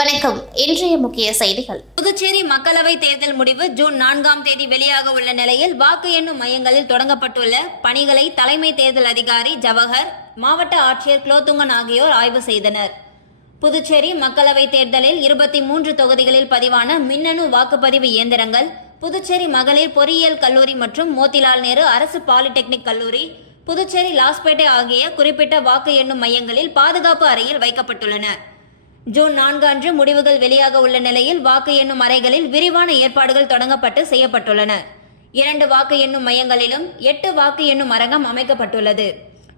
வணக்கம். இன்றைய முக்கிய செய்திகள். புதுச்சேரி மக்களவை தேர்தல் முடிவு ஜூன் 4ஆம் தேதி வெளியாக உள்ள நிலையில் வாக்கு எண்ணும் மையங்களில் தொடங்கப்பட்டுள்ள பணிகளை தலைமை தேர்தல் அதிகாரி ஜவஹர், மாவட்ட ஆட்சியர் குலோத்துங்கன் ஆகியோர் ஆய்வு செய்தனர். புதுச்சேரி மக்களவை தேர்தலில் 23 தொகுதிகளில் பதிவான மின்னணு வாக்குப்பதிவு இயந்திரங்கள் புதுச்சேரி மகளிர் பொறியியல் கல்லூரி மற்றும் மோதிலால் நேரு அரசு பாலிடெக்னிக் கல்லூரி, புதுச்சேரி லாஸ்பேட்டை ஆகிய குறிப்பிட்ட வாக்கு எண்ணும் மையங்களில் பாதுகாப்பு அறையில் வைக்கப்பட்டுள்ளன. ஜூன் 4 அன்று முடிவுகள் வெளியாக உள்ள நிலையில் வாக்கு எண்ணும் அறைகளில் விரிவான ஏற்பாடுகள் தொடங்கப்பட்டு செய்யப்பட்டுள்ளன. 2 வாக்கு எண்ணும் மையங்களிலும் 8 வாக்கு எண்ணும் அரங்கம் அமைக்கப்பட்டுள்ளது.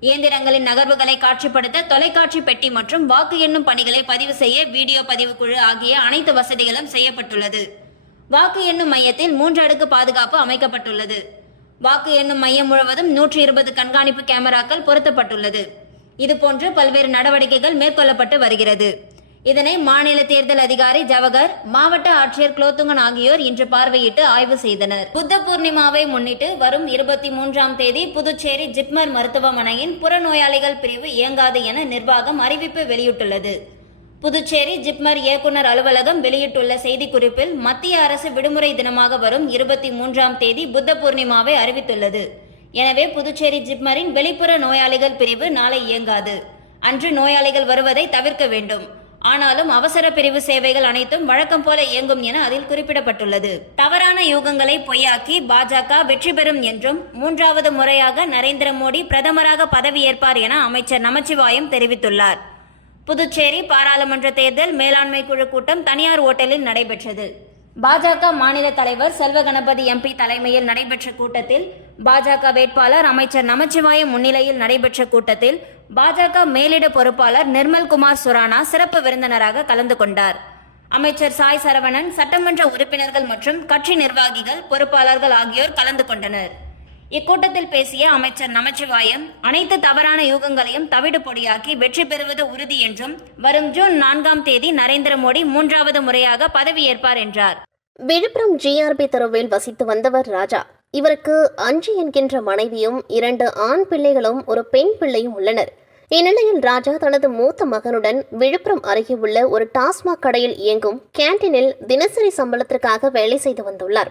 இயந்திரங்களின் நகர்வுகளை காட்சிப்படுத்த தொலைக்காட்சி பெட்டி மற்றும் வாக்கு எண்ணும் பணிகளை பதிவு செய்ய வீடியோ பதிவு குழு ஆகிய அனைத்து வசதிகளும் செய்யப்பட்டுள்ளது. வாக்கு எண்ணும் மையத்தில் 3 அடுக்கு பாதுகாப்பு அமைக்கப்பட்டுள்ளது. வாக்கு எண்ணும் மையம் முழுவதும் 120 கண்காணிப்பு கேமராக்கள் பொருத்தப்பட்டுள்ளது. இதுபோன்று பல்வேறு நடவடிக்கைகள் மேற்கொள்ளப்பட்டு வருகிறது. இதனை மாநில தேர்தல் அதிகாரி ஜவஹர், மாவட்ட ஆட்சியர் குலோத்துங்கன் ஆகியோர் இன்று பார்வையிட்டு ஆய்வு செய்தனர். புத்த பூர்ணிமாவை முன்னிட்டு வரும் 23ஆம் தேதி புதுச்சேரி ஜிப்மர் மருத்துவமனையின் புறநோயாளிகள் பிரிவு இயங்காது என நிர்வாகம் அறிவிப்பு வெளியிட்டுள்ளது. புதுச்சேரி ஜிப்மர் இயக்குநர் அலுவலகம் வெளியிட்டுள்ள செய்திக்குறிப்பில் மத்திய அரசு விடுமுறை தினமாக வரும் 23ஆம் தேதி புத்த பூர்ணிமாவை அறிவித்துள்ளது. எனவே புதுச்சேரி ஜிப்மரின் வெளிப்புற நோயாளிகள் பிரிவு நாளை இயங்காது. அன்று நோயாளிகள் வருவதை தவிர்க்க வேண்டும். ஆனாலும் அவசர பிரிவு சேவைகள் அனைத்தும் வழக்கம் போல இயங்கும் என அதில் குறிப்பிடப்பட்டுள்ளது. தவறான யூகங்களை பொய்யாக்கி பாஜக வெற்றி பெறும் என்றும் 3வது முறையாக நரேந்திர மோடி பிரதமராக பதவியேற்பார் என அமைச்சர் நமச்சிவாயம் தெரிவித்துள்ளார். புதுச்சேரி பாராளுமன்ற தேர்தல் மேலாண்மை குழு கூட்டம் தனியார் ஓட்டலில் நடைபெற்றது. பாஜக மாநில தலைவர் செல்வகணபதி எம்பி தலைமையில் நடைபெற்ற கூட்டத்தில் பாஜக வேட்பாளர் அமைச்சர் நமச்சிவாயம் முன்னிலையில் நடைபெற்ற கூட்டத்தில் பாஜக மேலிட பொறுப்பாளர் நிர்மல்குமார் சுரானா சிறப்பு விருந்தினராக கலந்து கொண்டார். அமைச்சர் சாய் சரவணன், சட்டமன்ற உறுப்பினர்கள் மற்றும் கட்சி நிர்வாகிகள், பொறுப்பாளர்கள் ஆகியோர் கலந்து கொண்டனர். இக்கூட்டத்தில் பேசிய அமைச்சர் நமச்சிவாயம், அனைத்து தவறான யூகங்களையும் தவிடு பொடியாக்கி வெற்றி பெறுவது உறுதி என்றும் வரும் ஜூன் 4ஆம் தேதி நரேந்திர மோடி 3வது முறையாக பதவியேற்பார் என்றார். விழுப்புரம் ஜிஆர்பி தெருவில் வசித்து வந்தவர் ராஜா. இவருக்கு 5 என்கின்ற மனைவியும் 2 ஆண் பிள்ளைகளும் ஒரு பெண் பிள்ளையும் உள்ளனர். இந்நிலையில் ராஜா தனது மூத்த மகனுடன் விழுப்புரம் அருகே உள்ள ஒரு டாஸ்மாக் கடையில் இயங்கும் கேன்டீனில் தினசரி சம்பளத்திற்காக வேலை செய்து வந்துள்ளார்.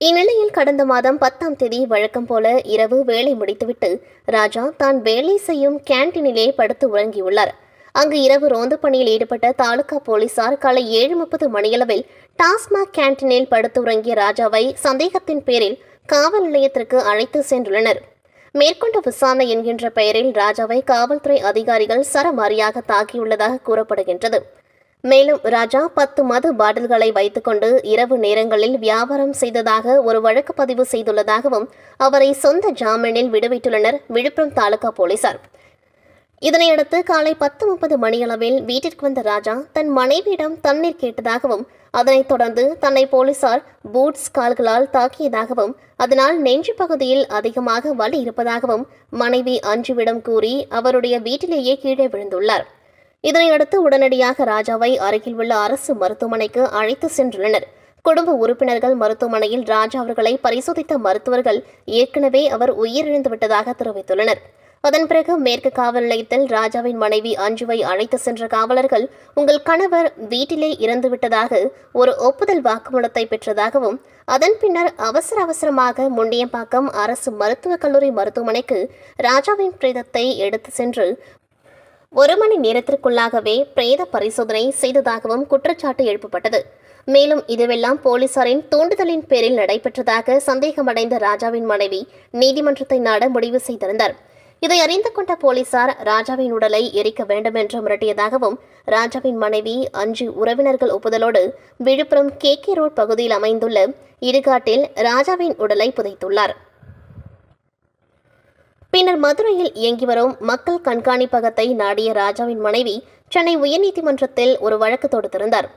இந்நிலையில் கடந்த மாதம் 10ஆம் தேதி வழக்கம் போல இரவு வேலை முடித்துவிட்டு ராஜா தான் வேலை செய்யும் கேன்டீனிலே படுத்து உறங்கியுள்ளார். அங்கு இரவு ரோந்து பணியில் ஈடுபட்ட தாலுகா போலீசார் காலை 7:30 மணியளவில் டாஸ்மாக் கேன்டீனில் படுத்து உறங்கிய ராஜாவை சந்தேகத்தின் பேரில் காவல் நிலையத்திற்கு அழைத்து சென்றுள்ளனர். மேற்கொண்ட விசாரணை என்கின்ற பெயரில் ராஜாவை காவல்துறை அதிகாரிகள் சரமாரியாக தாக்கியுள்ளதாக கூறப்படுகின்றது. மேலும் ராஜா 10 மது பாட்டில்களை வைத்துக்கொண்டு இரவு நேரங்களில் வியாபாரம் செய்ததாக ஒரு வழக்கு பதிவு செய்துள்ளதாகவும் அவரை சொந்த ஜாமீனில் விடுவித்துள்ளனர் விழுப்புரம் தாலுகா போலீசார். இதனையடுத்து காலை 10:30 மணியளவில் வீட்டிற்கு வந்த ராஜா தன் மனைவியிடம் தண்ணீர் கேட்டதாகவும் அதனைத் தொடர்ந்து தன்னை போலீசார் பூட்ஸ் கால்களால் தாக்கியதாகவும் அதனால் நெஞ்சு பகுதியில் அதிகமாக வலி இருப்பதாகவும் மனைவி அஞ்சுவிடம் கூறி அவருடைய வீட்டிலேயே கீழே விழுந்துள்ளார். இதனையடுத்து உடனடியாக ராஜாவை அருகில் உள்ள அரசு மருத்துவமனைக்கு அழைத்து சென்றுள்ளனர். குடும்ப உறுப்பினர்கள் மருத்துவமனையில் ராஜா அவர்களை பரிசோதித்த மருத்துவர்கள் ஏற்கனவே அவர் உயிரிழந்து விட்டதாக தெரிவித்துள்ளனர். அதன் பிறகு மேற்கு காவல் நிலையத்தில் ராஜாவின் மனைவி அஞ்சுவை அழைத்து சென்ற காவலர்கள் உங்கள் கணவர் வீட்டிலே இறந்துவிட்டதாக ஒரு ஒப்புதல் வாக்குமூலத்தை பெற்றதாகவும் அதன் பின்னர் அவசரமாக முண்டியம்பாக்கம் அரசு மருத்துவக் கல்லூரி மருத்துவமனைக்கு ராஜாவின் பிரேதத்தை எடுத்து சென்று 1 மணி நேரத்திற்குள்ளாகவே பிரேத பரிசோதனை செய்ததாகவும் குற்றச்சாட்டு எழுப்பப்பட்டது. மேலும் இதுவெல்லாம் போலீசாரின் தூண்டுதலின் பேரில் நடைபெற்றதாக சந்தேகமடைந்த ராஜாவின் மனைவி நீதிமன்றத்தை நாட முடிவு செய்திருந்தார். இதை அறிந்து கொண்ட போலீசார் ராஜாவின் உடலை எரிக்க வேண்டும் என்று மிரட்டியதாகவும் ராஜாவின் மனைவி அஞ்சு உறவினர்கள் ஒப்புதலோடு விழுப்புரம் KK ரோட் பகுதியில் அமைந்துள்ள இடுகாட்டில் ராஜாவின் உடலை புதைத்துள்ளார். பின்னர் மதுரையில் இயங்கி வரும் மக்கள் கண்காணிப்பகத்தை நாடிய ராஜாவின் மனைவி சென்னை உயர்நீதிமன்றத்தில் ஒரு வழக்கு தொடுத்திருந்தார்.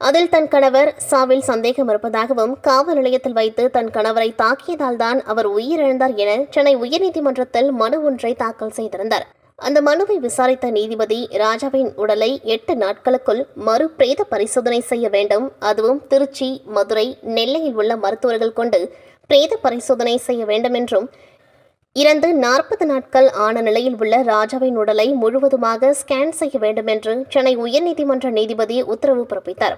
அதில் தன் கணவர் சாவில் சந்தேகம் இருப்பதாகவும் காவல் நிலையத்தில் வைத்து தன் கணவரை தாக்கியதால் தான் அவர் உயிரிழந்தார் என சென்னை உயர்நீதிமன்றத்தில் மனு ஒன்றை தாக்கல் செய்திருந்தார். அந்த மனுவை விசாரித்த நீதிபதி ராஜாவின் உடலை 8 நாட்களுக்குள் மறு பிரேத பரிசோதனை செய்ய வேண்டும், அதுவும் திருச்சி, மதுரை, நெல்லையில் உள்ள மருத்துவர்கள் கொண்டு பிரேத பரிசோதனை செய்ய வேண்டும் என்றும் இறந்து 40 நாட்கள் ஆன நிலையில் உள்ள ராஜாவின் உடலை முழுவதுமாக ஸ்கேன் செய்ய வேண்டும் என்று சென்னை உயர்நீதிமன்ற நீதிபதி உத்தரவு பிறப்பித்தார்.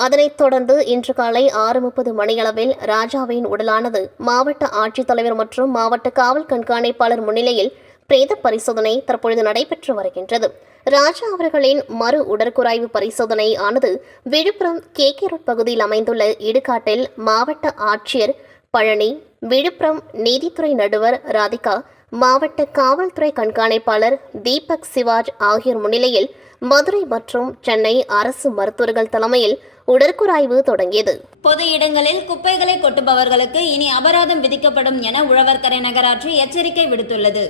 அதனைத் தொடர்ந்து இன்று காலை 6:30 மணியளவில் ராஜாவின் உடலானது மாவட்ட ஆட்சித்தலைவர் மற்றும் மாவட்ட காவல் கண்காணிப்பாளர் முன்னிலையில் பிரேத பரிசோதனை தற்பொழுது நடைபெற்று வருகின்றது. ராஜா அவர்களின் மறு உடற்குறாய்வு பரிசோதனை ஆனது விழுப்புரம் KK ரோட் பகுதியில் அமைந்துள்ள இடுகாட்டில் மாவட்ட ஆட்சியர் பழனி, விழுப்புரம் நீதித்துறை நடுவர் ராதிகா, மாவட்ட காவல்துறை கண்காணிப்பாளர் தீபக் சிவாஜ் ஆகியோர் முன்னிலையில் மதுரை மற்றும் சென்னை அரசு மருத்துவர்கள் தலைமையில் உடற்குறாய்வு தொடங்கியது. பொது இடங்களில் குப்பைகளை கொட்டுபவர்களுக்கு இனி அபராதம் விதிக்கப்படும் என உழவர்கரை நகராட்சி எச்சரிக்கை விடுத்துள்ளது.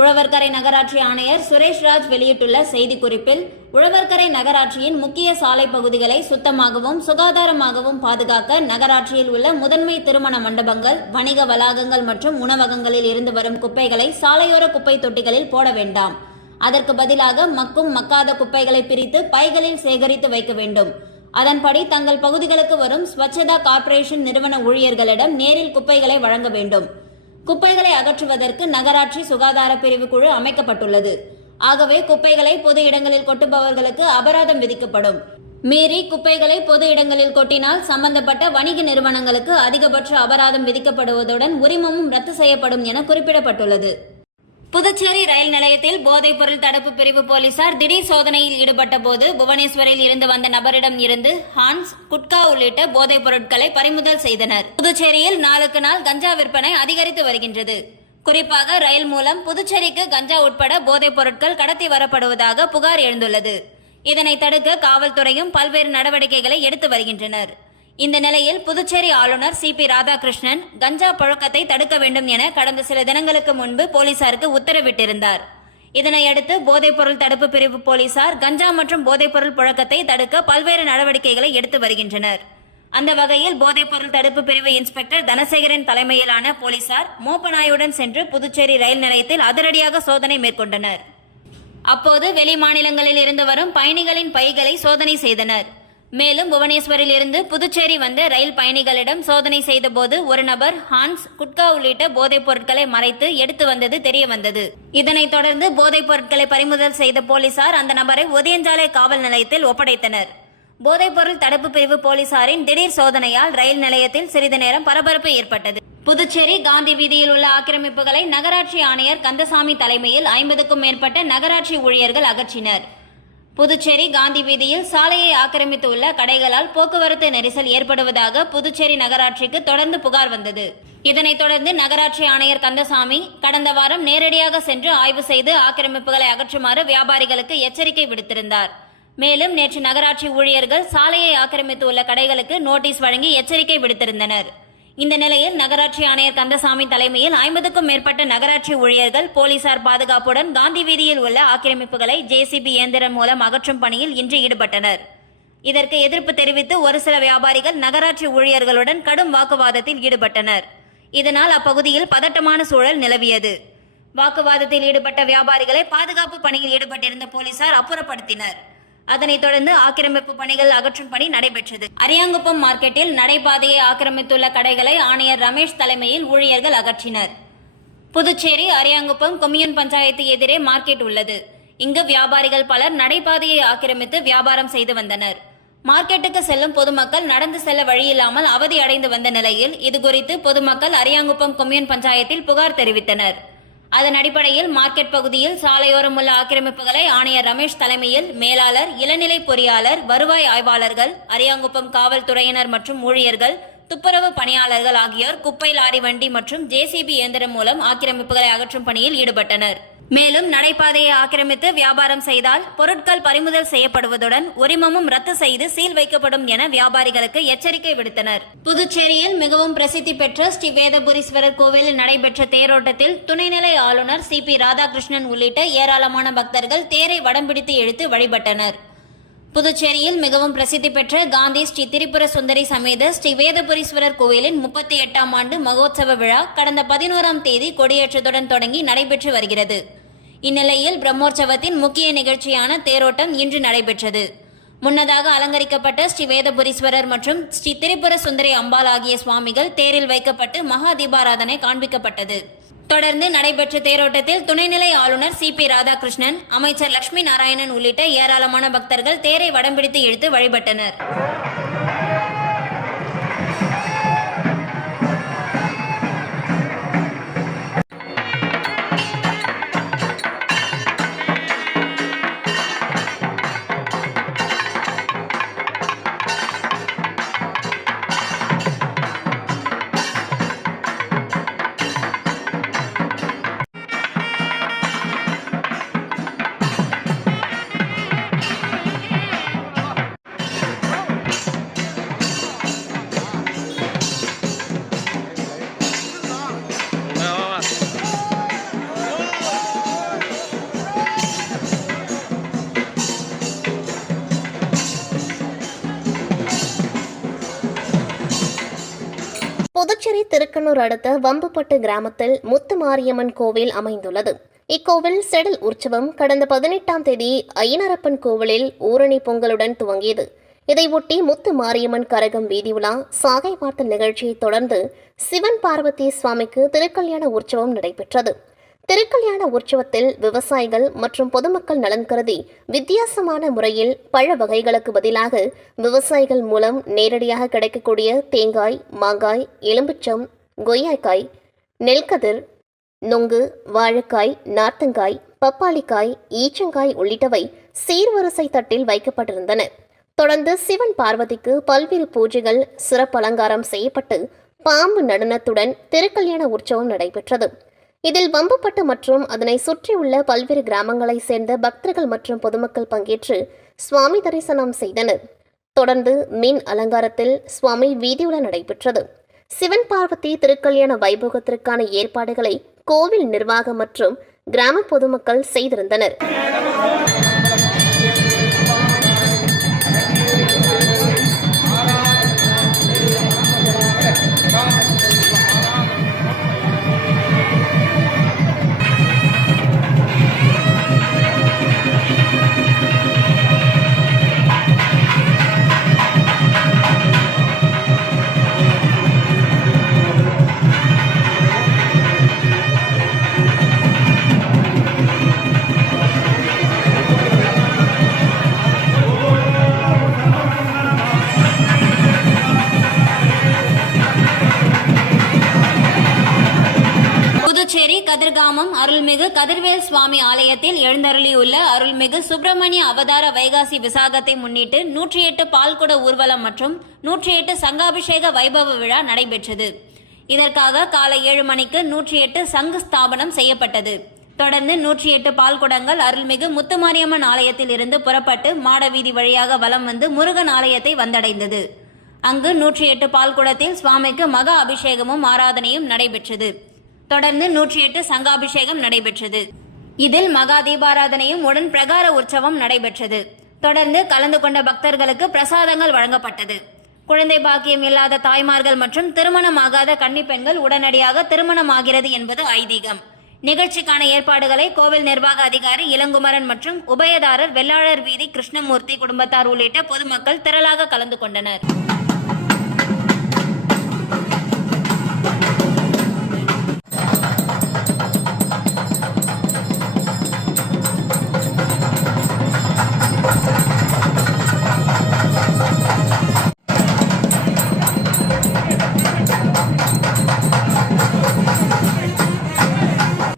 உழவர்கரை நகராட்சி ஆணையர் சுரேஷ்ராஜ் வெளியிட்டுள்ள செய்திக்குறிப்பில், உழவர்கரை நகராட்சியின் முக்கிய சாலை பகுதிகளை சுத்தமாகவும் சுகாதாரமாகவும் பாதுகாக்க நகராட்சியில் உள்ள முதன்மை திருமண மண்டபங்கள், வணிக வளாகங்கள் மற்றும் உணவகங்களில் இருந்து வரும் குப்பைகளை சாலையோர குப்பை தொட்டிகளில் போட வேண்டாம். அதற்கு பதிலாக மக்கும் மக்காத குப்பைகளை பிரித்து பைகளில் சேகரித்து வைக்க வேண்டும். அதன்படி தங்கள் பகுதிகளுக்கு வரும் ஸ்வச்சதா கார்ப்பரேஷன் நிறுவன ஊழியர்களிடம் நேரில் குப்பைகளை வழங்க வேண்டும். குப்பைகளை அகற்றுவதற்கு நகராட்சி சுகாதார பிரிவு குழு அமைக்கப்பட்டுள்ளது. ஆகவே குப்பைகளை பொது இடங்களில் கொட்டுபவர்களுக்கு அபராதம் விதிக்கப்படும். மீறி குப்பைகளை பொது இடங்களில் கொட்டினால் சம்பந்தப்பட்ட வணிக நிறுவனங்களுக்கு அதிகபட்ச அபராதம் விதிக்கப்படுவதுடன் உரிமமும் ரத்து செய்யப்படும் என குறிப்பிடப்பட்டுள்ளது. புதுச்சேரி ரயில் நிலையத்தில் போதைப் பொருள் தடுப்பு பிரிவு போலீசார் திடீர் சோதனையில் ஈடுபட்ட போது புவனேஸ்வரில் இருந்து வந்த நபரிடம் இருந்து ஹான்ஸ், குட்கா உள்ளிட்ட போதைப் பொருட்களை பறிமுதல் செய்தனர். புதுச்சேரியில் நாளுக்கு நாள் கஞ்சா விற்பனை அதிகரித்து வருகின்றது. குறிப்பாக ரயில் மூலம் புதுச்சேரிக்கு கஞ்சா உட்பட போதைப் பொருட்கள் கடத்தி வரப்படுவதாக புகார் எழுந்துள்ளது. இதனை தடுக்க காவல்துறையும் பல்வேறு நடவடிக்கைகளை எடுத்து வருகின்றனர். இந்த நிலையில் புதுச்சேரி ஆளுநர் CP ராதாகிருஷ்ணன் கஞ்சா புழக்கத்தை தடுக்க வேண்டும் என கடந்த சில தினங்களுக்கு முன்பு போலீசாருக்கு உத்தரவிட்டிருந்தார். இதனையடுத்து போதைப்பொருள் தடுப்பு பிரிவு போலீசார் கஞ்சா மற்றும் போதைப்பொருள் புழக்கத்தை தடுக்க பல்வேறு நடவடிக்கைகளை எடுத்து வருகின்றனர். அந்த வகையில் போதைப்பொருள் தடுப்பு பிரிவு இன்ஸ்பெக்டர் தனசேகரன் தலைமையிலான போலீசார் மோப்பநாயுடன் சென்று புதுச்சேரி ரயில் நிலையத்தில் அதிரடியாக சோதனை மேற்கொண்டனர். அப்போது வெளி மாநிலங்களில் இருந்து வரும் பயணிகளின் பைகளை சோதனை செய்தனர். மேலும் புவனேஸ்வரில் இருந்து புதுச்சேரி வந்த ரயில் பயணிகளிடம் சோதனை செய்தபோது ஒரு நபர் ஹான்ஸ், குட்கா உள்ளிட்ட போதைப் பொருட்களை மறைத்து எடுத்து வந்தது தெரிய வந்தது. இதனைத் தொடர்ந்து போதைப் பொருட்களை பறிமுதல் செய்த போலீசார் அந்த நபரை ஒதியஞ்சாலை காவல் நிலையத்தில் ஒப்படைத்தனர். போதைப்பொருள் தடுப்பு பிரிவு போலீசாரின் திடீர் சோதனையால் ரயில் நிலையத்தில் சிறிது நேரம் பரபரப்பு ஏற்பட்டது. புதுச்சேரி காந்தி வீதியில் உள்ள ஆக்கிரமிப்புகளை நகராட்சி ஆணையர் கந்தசாமி தலைமையில் 50க்கும் மேற்பட்ட நகராட்சி ஊழியர்கள் அகற்றினர். புதுச்சேரி காந்தி வீதியில் சாலையை ஆக்கிரமித்து உள்ள கடைகளால் போக்குவரத்து நெரிசல் ஏற்படுவதாக புதுச்சேரி நகராட்சிக்கு தொடர்ந்து புகார் வந்தது. இதனைத் தொடர்ந்து நகராட்சி ஆணையர் கந்தசாமி கடந்த வாரம் நேரடியாக சென்று ஆய்வு செய்து ஆக்கிரமிப்புகளை அகற்றுமாறு வியாபாரிகளுக்கு எச்சரிக்கை விடுத்திருந்தார். மேலும் நேற்று நகராட்சி ஊழியர்கள் சாலையை ஆக்கிரமித்து உள்ள கடைகளுக்கு நோட்டீஸ் வழங்கி எச்சரிக்கை விடுத்திருந்தனர். இந்த நிலையில் நகராட்சி ஆணையர் கந்தசாமி தலைமையில் 50க்கும் மேற்பட்ட நகராட்சி ஊழியர்கள் போலீசார் பாதுகாப்புடன் காந்தி வீதியில் உள்ள ஆக்கிரமிப்புகளை JCB இயந்திரம் மூலம் அகற்றும் பணியில் இன்று ஈடுபட்டனர். இதற்கு எதிர்ப்பு தெரிவித்து ஒரு சில வியாபாரிகள் நகராட்சி ஊழியர்களுடன் கடும் வாக்குவாதத்தில் ஈடுபட்டனர். இதனால் அப்பகுதியில் பதட்டமான சூழல் நிலவியது. வாக்குவாதத்தில் ஈடுபட்ட வியாபாரிகளை பாதுகாப்பு பணியில் ஈடுபட்டிருந்த போலீசார் அப்புறப்படுத்தினர். அதனைத் தொடர்ந்து ஆக்கிரமிப்பு பணிகள் அகற்றும் பணி நடைபெற்றது. அரியாங்குப்பம் மார்க்கெட்டில் நடைபாதையை ஆக்கிரமித்துள்ள கடைகளை ஆணையர் ரமேஷ் தலைமையில் ஊழியர்கள் அகற்றினர். புதுச்சேரி அரியாங்குப்பம் கொம்யூன் பஞ்சாயத்து எதிரே மார்க்கெட் உள்ளது. இங்கு வியாபாரிகள் பலர் நடைபாதையை ஆக்கிரமித்து வியாபாரம் செய்து வந்தனர். மார்க்கெட்டுக்கு செல்லும் பொதுமக்கள் நடந்து செல்ல வழியில்லாமல் அவதி அடைந்து வந்த நிலையில் இதுகுறித்து பொதுமக்கள் அரியாங்குப்பம் கொம்யூன் பஞ்சாயத்தில் புகார் தெரிவித்தனர். அதன் அடிப்படையில் மார்க்கெட் பகுதியில் சாலையோரம் உள்ள ஆக்கிரமிப்புகளை ஆணையர் ரமேஷ் தலைமையில் மேலாளர், இளநிலை பொறியாளர், வருவாய் ஆய்வாளர்கள், அரியாங்குப்பம் காவல்துறையினர் மற்றும் ஊழியர்கள், துப்புரவு பணியாளர்கள் ஆகியோர் குப்பை லாரி வண்டி மற்றும் JCB இயந்திரம் மூலம் ஆக்கிரமிப்புகளை அகற்றும் பணியில் ஈடுபட்டனர். மேலும் நடைபாதையை ஆக்கிரமித்து வியாபாரம் செய்தால் பொருட்கள் பறிமுதல் செய்யப்படுவதுடன் உரிமமும் ரத்து செய்து சீல் வைக்கப்படும் என வியாபாரிகளுக்கு எச்சரிக்கை விடுத்தனர். புதுச்சேரியில் மிகவும் பிரசித்தி பெற்ற ஸ்ரீ வேதபுரீஸ்வரர் கோவிலில் நடைபெற்ற தேரோட்டத்தில் துணைநிலை ஆளுநர் CP ராதாகிருஷ்ணன் உள்ளிட்ட ஏராளமான பக்தர்கள் தேரை வடம்பிடித்து இழுத்து வழிபட்டனர். புதுச்சேரியில் மிகவும் பிரசித்தி பெற்ற காந்தி ஸ்ரீ திரிபுர சுந்தரி சமேத ஸ்ரீ வேதபுரீஸ்வரர் கோவிலின் 38ஆம் ஆண்டு மகோத்சவ விழா கடந்த 11ஆம் தேதி கொடியேற்றத்துடன் தொடங்கி நடைபெற்று வருகிறது. இந்நிலையில் பிரம்மோற்சவத்தின் முக்கிய நிகழ்ச்சியான தேரோட்டம் இன்று நடைபெற்றது. முன்னதாக அலங்கரிக்கப்பட்ட ஸ்ரீ வேதபுரீஸ்வரர் மற்றும் ஸ்ரீ திரிபுர சுந்தரி அம்பாள் ஆகிய சுவாமிகள் தேரில் வைக்கப்பட்டு மகா தீபாராதனை காண்பிக்கப்பட்டது. தொடர்ந்து நடைபெற்ற தேரோட்டத்தில் துணைநிலை ஆளுநர் CP ராதாகிருஷ்ணன், அமைச்சர் லட்சுமி நாராயணன் உள்ளிட்ட ஏராளமான பக்தர்கள் தேரை வடம்பிடித்து இழுத்து வழிபட்டனர். புதுச்சேரி திருக்கனூர் அடுத்த வம்புப்பட்டு கிராமத்தில் முத்துமாரியம்மன் கோவில் அமைந்துள்ளது. இக்கோவில் செடல் உற்சவம் கடந்த 18ஆம் தேதி ஐயனாரப்பன் கோவிலில் ஊரணி பொங்கலுடன் துவங்கியது. இதையொட்டி முத்து மாரியம்மன் கரகம் வீதி உலா, சாகை வார்த்தல் நிகழ்ச்சியை தொடர்ந்து சிவன் பார்வதி சுவாமிக்கு திருக்கல்யாண உற்சவம் நடைபெற்றது. திருக்கல்யாண உற்சவத்தில் விவசாயிகள் மற்றும் பொதுமக்கள் நலன் கருதி வித்தியாசமான முறையில் பழ வகைகளுக்கு பதிலாக விவசாயிகள் மூலம் நேரடியாக கிடைக்கக்கூடிய தேங்காய், மாங்காய், எலும்புச்சம், கொய்யாக்காய், நெல்கதிர், நொங்கு, வாழைக்காய், நார்த்தங்காய், பப்பாளிக்காய், ஈச்சங்காய் உள்ளிட்டவை சீர்வரிசை தட்டில் வைக்கப்பட்டிருந்தன. தொடர்ந்து சிவன் பார்வதிக்கு பல்வேறு பூஜைகள், சிறப்பு அலங்காரம் செய்யப்பட்டு பாம்பு நடனத்துடன் திருக்கல்யாண உற்சவம் நடைபெற்றது. இதில் வம்புப்பட்டு மற்றும் அதனை சுற்றியுள்ள பல்வேறு கிராமங்களைச் சேர்ந்த பக்தர்கள் மற்றும் பொதுமக்கள் பங்கேற்று சுவாமி தரிசனம் செய்தனர். தொடர்ந்து மீன் அலங்காரத்தில் சுவாமி வீதியுலா நடைபெற்றது. சிவன் பார்வதி திருக்கல்யாண வைபோகத்திற்கான ஏற்பாடுகளை கோவில் நிர்வாகம் மற்றும் கிராம பொதுமக்கள் செய்திருந்தனர். புதுச்சேரி கதிர்காமம் அருள்மிகு கதிர்வேல் சுவாமி ஆலயத்தில் எழுந்தருளியுள்ள அருள்மிகு சுப்பிரமணிய அவதார வைகாசி விசாகத்தை முன்னிட்டு 108 பால்குட ஊர்வலம் மற்றும் 108 சங்காபிஷேக வைபவ விழா நடைபெற்றது. இதற்காக காலை 7 மணிக்கு 108 சங்கு ஸ்தாபனம் செய்யப்பட்டது. தொடர்ந்து 108 பால்குடங்கள் அருள்மிகு முத்துமாரியம்மன் ஆலயத்தில் இருந்து புறப்பட்டு மாடவீதி வழியாக வலம் வந்து முருகன் ஆலயத்தை வந்தடைந்தது. அங்கு 108 பால்குடத்தில் சுவாமிக்கு மகா அபிஷேகமும் ஆராதனையும் நடைபெற்றது. தொடர்ந்து 108 சங்காபிஷேகம் நடைபெற்றது. இதில் மகா தீபாராதனையும் உடன் பிரகார உற்சவம் நடைபெற்றது. தொடர்ந்து கலந்து கொண்ட பக்தர்களுக்கு பிரசாதங்கள் வழங்கப்பட்டது. குழந்தை பாக்கியம் இல்லாத தாய்மார்கள் மற்றும் திருமணமாகாத கன்னிப்பெண்கள் உடனடியாக திருமணமாகிறது என்பது ஐதீகம். நிகழ்ச்சிக்கான ஏற்பாடுகளை கோவில் நிர்வாக அதிகாரி இளங்குமரன் மற்றும் உபயதாரர் வெள்ளாளர் வீதி கிருஷ்ணமூர்த்தி குடும்பத்தார் உள்ளிட்ட பொதுமக்கள் திரளாக கலந்து கொண்டனர்.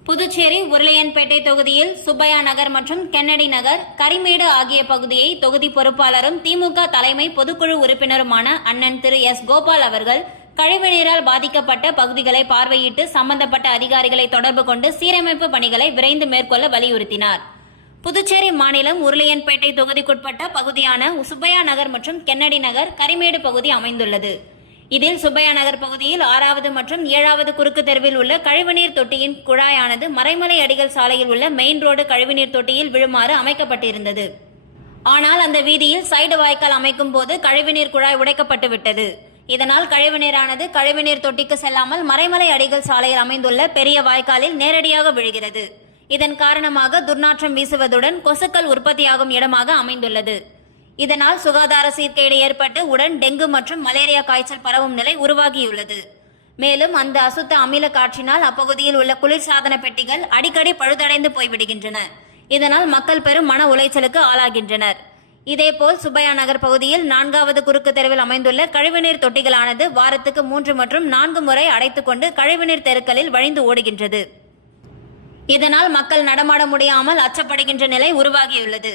புதுச்சேரி உருளையன்பேட்டை தொகுதியில் சுப்பையா நகர் மற்றும் கென்னடி நகர், கரிமேடு ஆகிய பகுதியை தொகுதி பொறுப்பாளரும் திமுக தலைமை பொதுக்குழு உறுப்பினருமான அண்ணன் திரு S. கோபால் அவர்கள் கழிவுநீரால் பாதிக்கப்பட்ட பகுதிகளை பார்வையிட்டு சம்பந்தப்பட்ட அதிகாரிகளை தொடர்பு கொண்டு சீரமைப்பு பணிகளை விரைந்து மேற்கொள்ள வலியுறுத்தினார். புதுச்சேரி மாநிலம் உருளையன்பேட்டை தொகுதிக்குட்பட்ட பகுதியான சுப்பையா நகர் மற்றும் கென்னடி நகர், கரிமேடு பகுதி அமைந்துள்ளது. இதில் சுப்பையா நகர் பகுதியில் 6வது மற்றும் 7வது குறுக்கு தெருவில் உள்ள கழிவுநீர் தொட்டியின் குழாயானது மறைமலை அடிகள் சாலையில் உள்ள மெயின் ரோடு கழிவுநீர் தொட்டியில் விழுமாறு அமைக்கப்பட்டிருந்தது. ஆனால் அந்த வீதியில் சைடு வாய்க்கால் அமைக்கும் போது கழிவுநீர் குழாய் உடைக்கப்பட்டு விட்டது. இதனால் கழிவுநீரானது கழிவுநீர் தொட்டிக்கு செல்லாமல் மறைமலை அடிகள் சாலையில் அமைந்துள்ள பெரிய வாய்க்காலில் நேரடியாக விழுகிறது. இதன் காரணமாக துர்நாற்றம் வீசுவதுடன் கொசுக்கள் உற்பத்தியாகும் இடமாக அமைந்துள்ளது. இதனால் சுகாதார சீர்கேடு ஏற்பட்டு உடன் டெங்கு மற்றும் மலேரியா காய்ச்சல் பரவும் நிலை உருவாகியுள்ளது. மேலும் அந்த அசுத்த அமில காற்றினால் அப்பகுதியில் உள்ள குளிர்சாதன பெட்டிகள் அடிக்கடி பழுதடைந்து போய்விடுகின்றன. இதனால் மக்கள் பெரும் மன உளைச்சலுக்கு ஆளாகின்றனர். இதேபோல் சுப்பையா நகர் பகுதியில் 4வது குறுக்கு தெருவில் அமைந்துள்ள கழிவுநீர் தொட்டிகளானது வாரத்துக்கு 3 மற்றும் 4 முறை அடைத்துக்கொண்டு கழிவுநீர் தெருக்களில் வழிந்து ஓடுகின்றது. இதனால் மக்கள் நடமாட முடியாமல் அச்சப்படுகின்ற நிலை உருவாகியுள்ளது.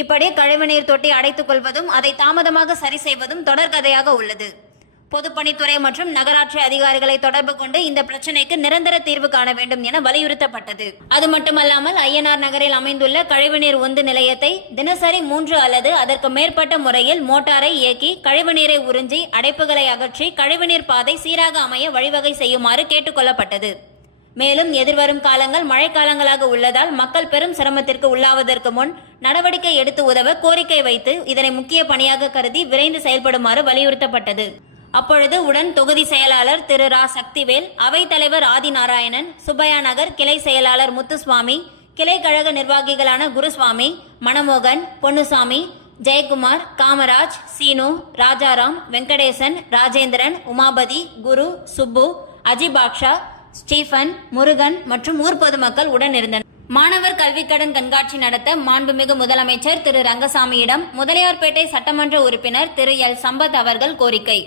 இப்படி கழிவுநீர் தொட்டி அடைத்துக் கொள்வதும் அதை தாமதமாக சரி செய்வதும் தொடர்கதையாக உள்ளது. பொதுப்பணித்துறை மற்றும் நகராட்சி அதிகாரிகளை தொடர்பு கொண்டு இந்த பிரச்சினைக்கு நிரந்தர தீர்வு காண வேண்டும் என வலியுறுத்தப்பட்டது. அது மட்டுமல்லாமல் ஐயனார் நகரில் அமைந்துள்ள கழிவுநீர் உந்து நிலையத்தை தினசரி 3 அல்லது அதற்கு மேற்பட்ட முறையில் மோட்டாரை இயக்கி கழிவுநீரை உறிஞ்சி அடைப்புகளை அகற்றி கழிவுநீர் பாதை சீராக அமைய வழிவகை செய்யுமாறு கேட்டுக்கொள்ளப்பட்டது. மேலும் எதிர்வரும் காலங்கள் மழைக்காலங்களாக உள்ளதால் மக்கள் பெரும் சிரமத்திற்கு உள்ளாவதற்கு முன் நடவடிக்கை எடுத்து உதவ கோரிக்கை வைத்து இதனை முக்கிய பணியாக கருதி விரைந்து செயல்படுமாறு வலியுறுத்தப்பட்டது. அப்பொழுது உடன் தொகுதி செயலாளர் திரு ரா சக்திவேல், அவைத்தலைவர் ஆதிநாராயணன், சுப்பையா நகர் கிளை செயலாளர் முத்துசுவாமி, கிளை கழக நிர்வாகிகளான குருசுவாமி, மணமோகன், பொன்னுசாமி, ஜெயக்குமார், காமராஜ், சீனு, ராஜாராம், வெங்கடேசன், ராஜேந்திரன், உமாபதி, குரு, சுப்பு, அஜிபாக்ஷா, ஸ்டீபன், முருகன் மற்றும் ஊர் பொதுமக்கள் உடன் இருந்தனர். மாணவர் கல்விக்கடன் கண்காட்சி நடத்த மாண்புமிகு முதலமைச்சர் திரு ரங்கசாமியிடம் முதலியார்பேட்டை சட்டமன்ற உறுப்பினர் திரு எல் சம்பத் அவர்கள் கோரிக்கை.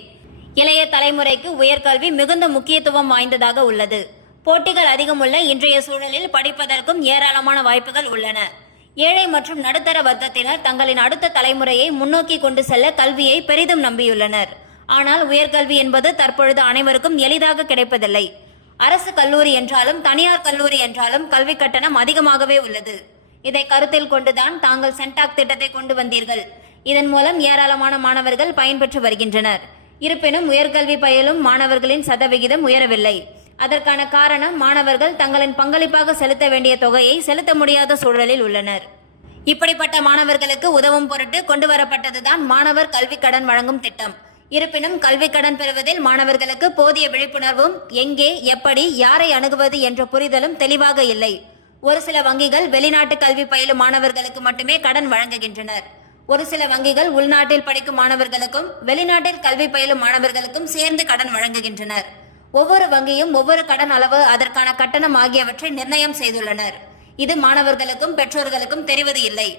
இளைய தலைமுறைக்கு உயர்கல்வி மிகுந்த முக்கியத்துவம் வாய்ந்ததாக உள்ளது. போட்டிகள் அதிகமுள்ள இன்றைய சூழலில் படிப்பதற்கும் ஏராளமான வாய்ப்புகள் உள்ளன. ஏழை மற்றும் நடுத்தர வர்க்கத்தினர் தங்களின் அடுத்த தலைமுறையை முன்னோக்கி கொண்டு செல்ல கல்வியை பெரிதும் நம்பியுள்ளனர். ஆனால் உயர்கல்வி என்பது தற்பொழுது அனைவருக்கும் எளிதாக கிடைப்பதில்லை. அரசு கல்லூரி என்றாலும் தனியார் கல்லூரி என்றாலும் கல்வி கட்டணம் அதிகமாகவே உள்ளது. இதை கருத்தில் கொண்டுதான் தாங்கள் சென்டாக் திட்டத்தை கொண்டு வந்தீர்கள். இதன் மூலம் ஏராளமான மாணவர்கள் பயன்பெற்று வருகின்றனர். இருப்பினும் உயர்கல்வி பயிலும் மாணவர்களின் சதவிகிதம் உயரவில்லை. அதற்கான காரணம் மாணவர்கள் தங்களின் பங்களிப்பாக செலுத்த வேண்டிய தொகையை செலுத்த முடியாத சூழலில் உள்ளனர். இப்படிப்பட்ட மாணவர்களுக்கு உதவும் பொருட்டு கொண்டுவரப்பட்டதுதான் மாணவர் கல்வி கடன் வழங்கும் திட்டம். இருப்பினும் கல்வி கடன் பெறுவதில் மாணவர்களுக்கு போதிய விழிப்புணர்வும் எங்கே, எப்படி, யாரை அணுகுவது என்ற புரிதலும் தெளிவாக இல்லை. ஒரு சில வங்கிகள் வெளிநாட்டு கல்வி பயிலும் மாணவர்களுக்கு மட்டுமே கடன் வழங்குகின்றனர். ஒரு சில வங்கிகள் உள்நாட்டில் படிக்கும் மாணவர்களுக்கும் வெளிநாட்டில் கல்வி பயிலும் மாணவர்களுக்கும் சேர்ந்து கடன் வழங்குகின்றனர். ஒவ்வொரு வங்கியும் ஒவ்வொரு கடன் அளவு, அதற்கான கட்டணம் ஆகியவற்றை நிர்ணயம் செய்துள்ளனர். இது மாணவர்களுக்கும் பெற்றோர்களுக்கும் தெரிவது இல்லை.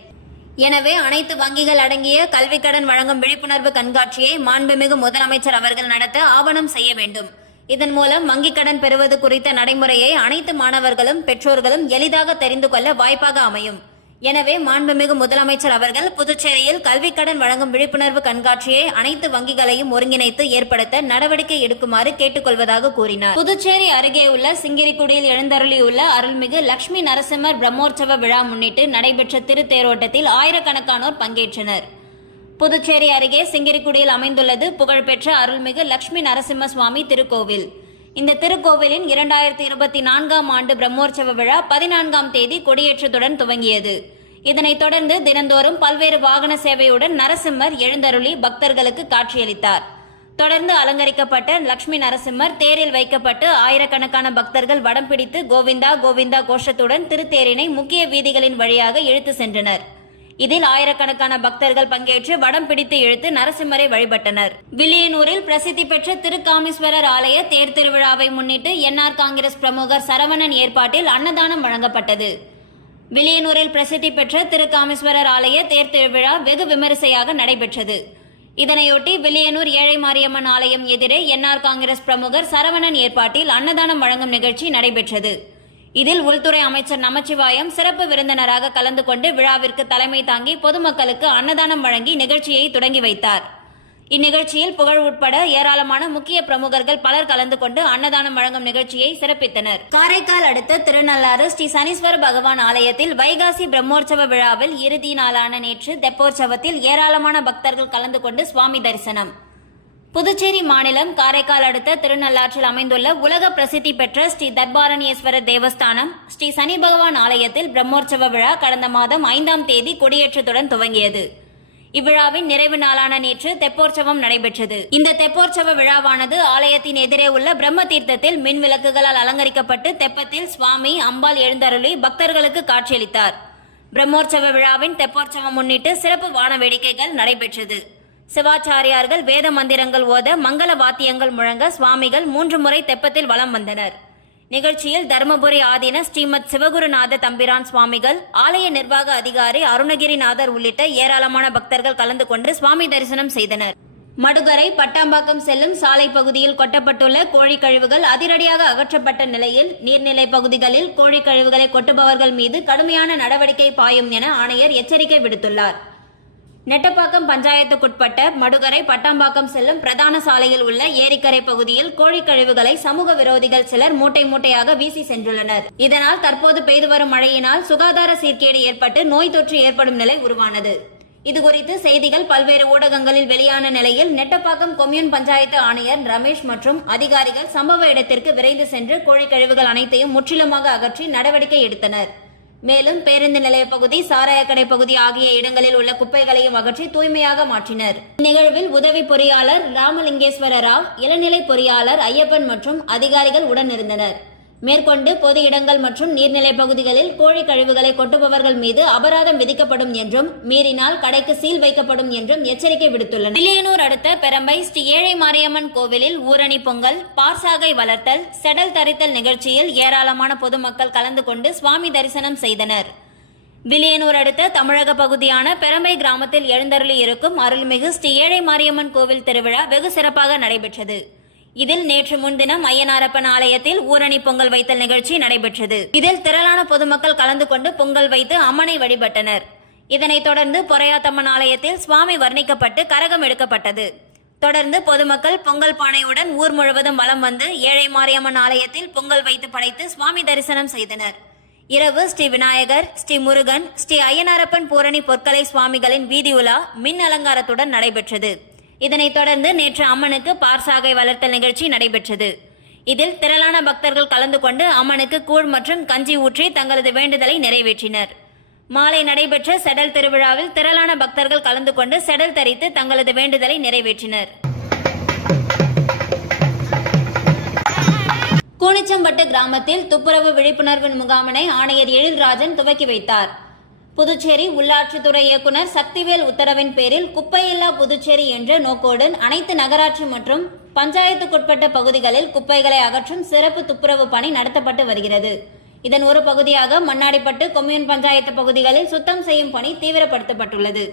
எனவே அனைத்து வங்கிகள் அடங்கிய கல்வி கடன் வழங்கும் விழிப்புணர்வு கண்காட்சியை மாண்புமிகு முதலமைச்சர் அவர்கள் நடத்த ஆவணம் செய்ய வேண்டும். இதன் மூலம் வங்கிக் கடன் பெறுவது குறித்த நடைமுறையை அனைத்து மாணவர்களும் பெற்றோர்களும் எளிதாக தெரிந்து கொள்ள வாய்ப்பாக அமையும். எனவே மாண்புமிகு முதலமைச்சர் அவர்கள் புதுச்சேரியில் கல்வி கடன் வழங்கும் விழிப்புணர்வு கண்காட்சியை அனைத்து வங்கிகளையும் ஒருங்கிணைத்து ஏற்படுத்த நடவடிக்கை எடுக்குமாறு கேட்டுக்கொள்வதாக கூறினார். புதுச்சேரி அருகே உள்ள சிங்கிரிக்குடியில் எழுந்தருளியுள்ள அருள்மிகு லட்சுமி நரசிம்மர் பிரம்மோற்சவ விழா முன்னிட்டு நடைபெற்ற திருத்தேரோட்டத்தில் ஆயிரக்கணக்கானோர் பங்கேற்றனர். புதுச்சேரி அருகே சிங்கிரிக்குடியில் அமைந்துள்ளது புகழ்பெற்ற அருள்மிகு லட்சுமி நரசிம்ம சுவாமி திருக்கோவில். இந்த திருக்கோவிலின் 2024ஆம் ஆண்டு பிரம்மோற்சவ விழா 14ஆம் தேதி கொடியேற்றத்துடன் துவங்கியது. இதனைத் தொடர்ந்து தினந்தோறும் பல்வேறு வாகன சேவையுடன் நரசிம்மர் எழுந்தருளி பக்தர்களுக்கு காட்சியளித்தார். தொடர்ந்து அலங்கரிக்கப்பட்ட லட்சுமி நரசிம்மர் தேரில் வைக்கப்பட்டு ஆயிரக்கணக்கான பக்தர்கள் வடம் பிடித்து கோவிந்தா கோவிந்தா கோஷத்துடன் திருத்தேரினை முக்கிய வீதிகளின் வழியாக இழுத்து சென்றனர். இதில் ஆயிரக்கணக்கான பக்தர்கள் பங்கேற்று வடம் பிடித்து இழுத்து நரசிம்மரை வழிபட்டனர். வில்லியனூரில் பிரசித்தி பெற்ற திருக்காமீஸ்வரர் ஆலய தேர் திருவிழாவை முன்னிட்டு என்ஆர் காங்கிரஸ் பிரமுகர் சரவணன் ஏற்பாட்டில் அன்னதானம் வழங்கப்பட்டது. வில்லியனூரில் பிரசித்தி பெற்ற திருக்காமீஸ்வரர் ஆலய தேர் திருவிழா வெகு விமரிசையாக நடைபெற்றது. இதனையொட்டி வில்லியனூர் ஏழை மாரியம்மன் ஆலயம் எதிரே என்ஆர் காங்கிரஸ் பிரமுகர் சரவணன் ஏற்பாட்டில் அன்னதானம் வழங்கும் நிகழ்ச்சி நடைபெற்றது. இதில் உள்துறை அமைச்சர் நமச்சிவாயம் சிறப்பு விருந்தினராக கலந்து கொண்டு விழாவிற்கு தலைமை தாங்கி பொதுமக்களுக்கு அன்னதானம் வழங்கி நிகழ்ச்சியை தொடங்கி வைத்தார். இந்நிகழ்ச்சியில் புகழ் உட்பட ஏராளமான முக்கிய பிரமுகர்கள் பலர் கலந்து கொண்டு அன்னதானம் வழங்கும் நிகழ்ச்சியை சிறப்பித்தனர். காரைக்கால் அடுத்த திருநள்ளாறு ஸ்ரீ சனீஸ்வர பகவான் ஆலயத்தில் வைகாசி பிரம்மோற்சவ விழாவில் இறுதி நாளான நேற்று தெப்போற்சவத்தில் ஏராளமான பக்தர்கள் கலந்து கொண்டு சுவாமி தரிசனம். புதுச்சேரி மாநிலம் காரைக்கால் அடுத்த திருநள்ளாற்றில் அமைந்துள்ள உலக பிரசித்தி பெற்ற ஸ்ரீ தர்பாரண்யேஸ்வரர் தேவஸ்தானம் ஸ்ரீ சனி பகவான் ஆலயத்தில் பிரம்மோற்சவ விழா கடந்த மாதம் 5ஆம் தேதி கொடியேற்றத்துடன் துவங்கியது. இவ்விழாவின் நிறைவு நாளான நேற்று தெப்போற்சவம் நடைபெற்றது. இந்த தெப்போற்சவ விழாவானது ஆலயத்தின் எதிரே உள்ள பிரம்ம தீர்த்தத்தில் மின் விளக்குகளால் அலங்கரிக்கப்பட்டு தெப்பத்தில் சுவாமி அம்பாள் எழுந்தருளி பக்தர்களுக்கு காட்சியளித்தார். பிரம்மோற்சவ விழாவின் தெப்போற்சவம் முன்னிட்டு சிறப்பு வான வேடிக்கைகள் நடைபெற்றது. சிவாச்சாரியார்கள் வேத மந்திரங்கள் ஓத, மங்கள வாத்தியங்கள் முழங்க சுவாமிகள் 3 முறை தெப்பத்தில் வலம் வந்தனர். நிகழ்ச்சியில் தர்மபுரி ஆதீன ஸ்ரீமத் சிவகுருநாத தம்பிரான் சுவாமிகள், ஆலய நிர்வாக அதிகாரி அருணகிரிநாதர் உள்ளிட்ட ஏராளமான பக்தர்கள் கலந்து கொண்டு சுவாமி தரிசனம் செய்தனர். மடுகரை பட்டாம்பாக்கம் செல்லும் சாலை பகுதியில் கொட்டப்பட்டுள்ள கோழி கழிவுகள் அதிரடியாக அகற்றப்பட்ட நிலையில் நீர்நிலை பகுதிகளில் கோழி கழிவுகளை கொட்டுபவர்கள் மீது கடுமையான நடவடிக்கை பாயும் என ஆணையர் எச்சரிக்கை விடுத்துள்ளார். நெட்டப்பாக்கம் பஞ்சாயத்துக்குட்பட்ட மடுகரை பட்டாம்பாக்கம் செல்லும் பிரதான சாலையில் உள்ள ஏரிக்கரை பகுதியில் கோழி கழிவுகளை சமூக விரோதிகள் சிலர் மூட்டை மூட்டையாக வீசி சென்றுள்ளனர். இதனால் தற்போது பெய்து வரும் மழையினால் சுகாதார சீர்கேடு ஏற்பட்டு நோய் தொற்று ஏற்படும் நிலை உருவானது. இதுகுறித்து செய்திகள் பல்வேறு ஊடகங்களில் வெளியான நிலையில் நெட்டப்பாக்கம் கொம்யூன் பஞ்சாயத்து ஆணையர் ரமேஷ் மற்றும் அதிகாரிகள் சம்பவ இடத்திற்கு விரைந்து சென்று கோழி கழிவுகள் அனைத்தையும் முற்றிலுமாக அகற்றி நடவடிக்கை எடுத்தனர். மேலும் பேருந்து நிலைய பகுதி, சாராயக்கடை பகுதி ஆகிய இடங்களில் உள்ள குப்பைகளையும் அகற்றி தூய்மையாக மாற்றினர். இந்நிகழ்வில் உதவி பொறியாளர் ராமலிங்கேஸ்வர ராவ், இளநிலை பொறியாளர் ஐயப்பன் மற்றும் அதிகாரிகள் உடனிருந்தனர். மேற்கொண்டு பொது இடங்கள் மற்றும் நீர்நிலை பகுதிகளில் கோழி கழிவுகளை கொட்டுபவர்கள் மீது அபராதம் விதிக்கப்படும் என்றும், மீறினால் கடைக்கு சீல் வைக்கப்படும் என்றும் எச்சரிக்கை விடுத்துள்ளனர். வில்லியனூர் அடுத்த பெரம்பை ஸ்ரீ ஏழை மாரியம்மன் கோவிலில் ஊரணி பொங்கல், பார்சாகை வளர்த்தல், செடல் தரித்தல் நிகழ்ச்சியில் ஏராளமான பொதுமக்கள் கலந்து கொண்டு சுவாமி தரிசனம் செய்தனர். வில்லியனூர் அடுத்த தமிழக பகுதியான பெரம்பை கிராமத்தில் எழுந்தருளி இருக்கும் அருள்மிகு ஸ்ரீ ஏழை மாரியம்மன் கோவில் திருவிழா வெகு சிறப்பாக நடைபெற்றது. இதில் நேற்று முன்தினம் ஐயனாரப்பன் ஆலயத்தில் ஊரணி பொங்கல் வைத்தல் நிகழ்ச்சி நடைபெற்றது. இதில் திரளான பொதுமக்கள் கலந்து கொண்டு பொங்கல் வைத்து அம்மனை வழிபட்டனர். இதனைத் தொடர்ந்து பொறையாத்தம்மன் ஆலயத்தில் சுவாமி வர்ணிக்கப்பட்டு கரகம் எடுக்கப்பட்டது. தொடர்ந்து பொதுமக்கள் பொங்கல் பானையுடன் ஊர் முழுவதும் வலம் வந்து ஏழை மாரியம்மன் ஆலயத்தில் பொங்கல் வைத்து படைத்து சுவாமி தரிசனம் செய்தனர். இரவு ஸ்ரீ விநாயகர், ஸ்ரீ முருகன், ஸ்ரீ ஐயனாரப்பன் பூரணி பொற்கலை சுவாமிகளின் வீதி உலா மின் அலங்காரத்துடன் நடைபெற்றது. இதனைத் தொடர்ந்து நேற்று அம்மனுக்கு பார்சாகை வளர்த்தல் நிகழ்ச்சி நடைபெற்றது. இதில் திரளான பக்தர்கள் கலந்து கொண்டு அம்மனுக்கு கூழ் மற்றும் கஞ்சி ஊற்றி தங்களது வேண்டுதலை நிறைவேற்றினர். மாலை நடைபெற்ற செடல் திருவிழாவில் திரளான பக்தர்கள் கலந்து கொண்டு செடல் தரித்து தங்களது வேண்டுதலை நிறைவேற்றினர். கூனிச்சம்பட்டு கிராமத்தில் துப்புரவு விழிப்புணர்வு முகாமினை ஆணையர் எழில்ராஜன் துவக்கி வைத்தார். புதுச்சேரி உள்ளாட்சித்துறை இயக்குநர் சக்திவேல் உத்தரவின் பேரில் குப்பையில்லா புதுச்சேரி என்ற நோக்கோடு அனைத்து நகராட்சி மற்றும் பஞ்சாயத்துக்குட்பட்ட பகுதிகளில் குப்பைகளை அகற்றும் சிறப்பு துப்புரவு பணி நடத்தப்பட்டு வருகிறது. இதன் ஒரு பகுதியாக மண்ணாடிப்பட்டு கொம்யூன் பஞ்சாயத்து பகுதிகளில் சுத்தம் செய்யும் பணி தீவிரப்படுத்தப்பட்டுள்ளது.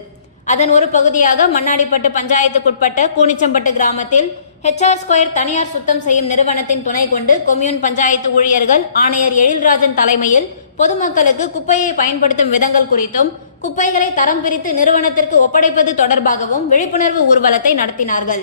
அதன் ஒரு பகுதியாக மண்ணாடிப்பட்டு பஞ்சாயத்துக்குட்பட்ட கூனிச்சம்பட்டு கிராமத்தில் HR2 தனியார் சுத்தம் செய்யும் நிறுவனத்தின் துணை கொண்டு கொம்யூன் பஞ்சாயத்து ஊழியர்கள் ஆணையர் எழில்ராஜன் தலைமையில் பொதுமக்களுக்கு குப்பையை பயன்படுத்தும் விதங்கள் குறித்தும், குப்பைகளை தரம் பிரித்து நிறுவனத்திற்கு ஒப்படைப்பது தொடர்பாகவும் விழிப்புணர்வு ஊர்வலத்தை நடத்தினார்கள்.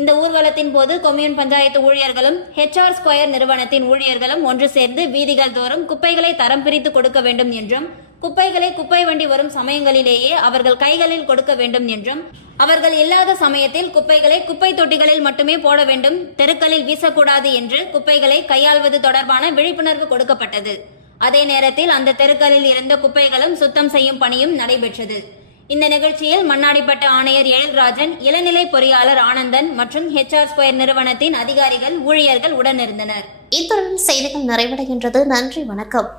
இந்த ஊர்வலத்தின் போது கொம்யூன் பஞ்சாயத்து ஊழியர்களும் HR2 நிறுவனத்தின் ஊழியர்களும் ஒன்று சேர்ந்து வீதிகள் தோறும் குப்பைகளை தரம் பிரித்து கொடுக்க வேண்டும் என்றும், குப்பைகளை குப்பை வண்டி வரும் சமயங்களிலேயே அவர்கள் கைகளில் கொடுக்க வேண்டும் என்றும், அவர்கள் இல்லாத சமயத்தில் குப்பைகளை குப்பை தொட்டிகளில் மட்டுமே போட வேண்டும், தெருக்களில் வீசக்கூடாது என்று குப்பைகளை கையாள்வது தொடர்பான விழிப்புணர்வு கொடுக்கப்பட்டது. அதே நேரத்தில் அந்த தெருக்களில் இருந்த குப்பைகளும் சுத்தம் செய்யும் பணியும் நடைபெற்றது. இந்த நிகழ்ச்சியில் மண்ணாடிப்பட்டு ஆணையர் எழில்ராஜன், இளநிலை பொறியாளர் ஆனந்தன் மற்றும் HR2 நிறுவனத்தின் அதிகாரிகள், ஊழியர்கள் உடனிருந்தனர். இத்துடன் செய்திகள் நிறைவடைகின்றது. நன்றி, வணக்கம்.